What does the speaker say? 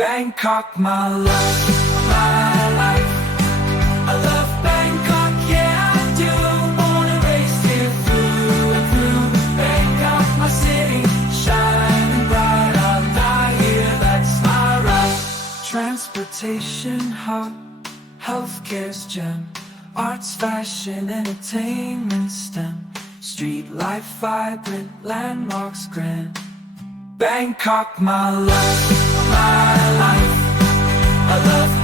Bangkok, my love, my life. I love Bangkok, yeah I do. Wanna race here through and through. Bangkok, my city, shining bright. I'll die here, that's my right. Transportation hub, healthcare's gem, arts, fashion, entertainment STEM. Street life vibrant, landmarks grand. Bangkok, my love, my life. I love